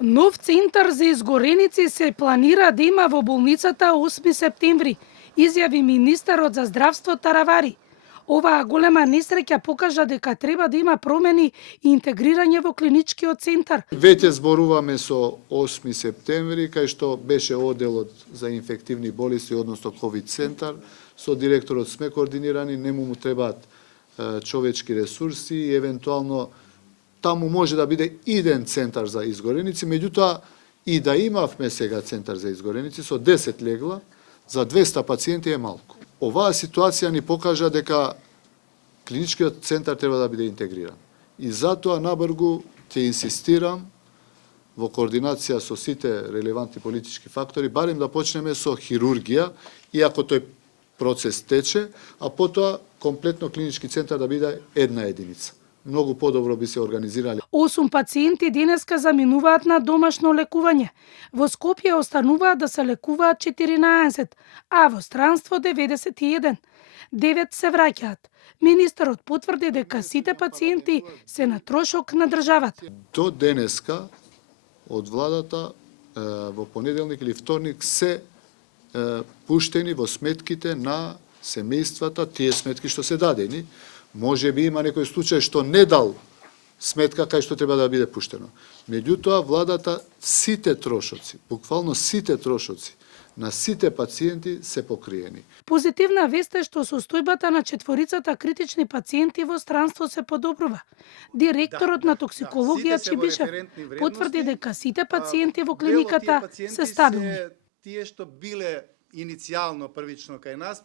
Нов центар за изгореници се планира да има во болницата 8 септември, изјави министерот за здравство Таравари. Оваа голема несреќа покажа дека треба да има промени и интегрирање во клиничкиот центар. Веќе зборуваме со 8 септември, кај што беше оделот за инфективни болести, односно ковид центар, со директорот сме координирани, нему му требаат човечки ресурси и евентуално таму може да биде иден центар за изгореници, меѓутоа и да имавме сега центар за изгореници со 10 легла за 200 пациенти е малку. Оваа ситуација ни покажа дека клиничкиот центар треба да биде интегриран. И затоа набргу ќе инсистирам во координација со сите релевантни политички фактори, барем да почнеме со хирургија, иако тој процес тече, а потоа комплетно клинички центар да биде една единица. Многу подобро би се организирале. 8 пациенти денеска заминуваат на домашно лекување. Во Скопје остануваат да се лекуваат 14, а во странство 91. 9 се враќаат. Министерот потврди дека сите пациенти се на трошок на државата. До денеска од владата во понеделник или вторник се пуштени во сметките на семејствата тие сметки што се дадени. Може би има некој случај што не дал сметка кај што треба да биде пуштено. Меѓутоа, владата сите трошоци, буквално сите трошоци на сите пациенти се покриени. Позитивна вест е што состојбата на четворицата критични пациенти во странство се подобрува. Директорот на токсикологија Чибишев потврди дека сите пациенти во клиниката се стабилни. Тие што биле иницијално првично кај нас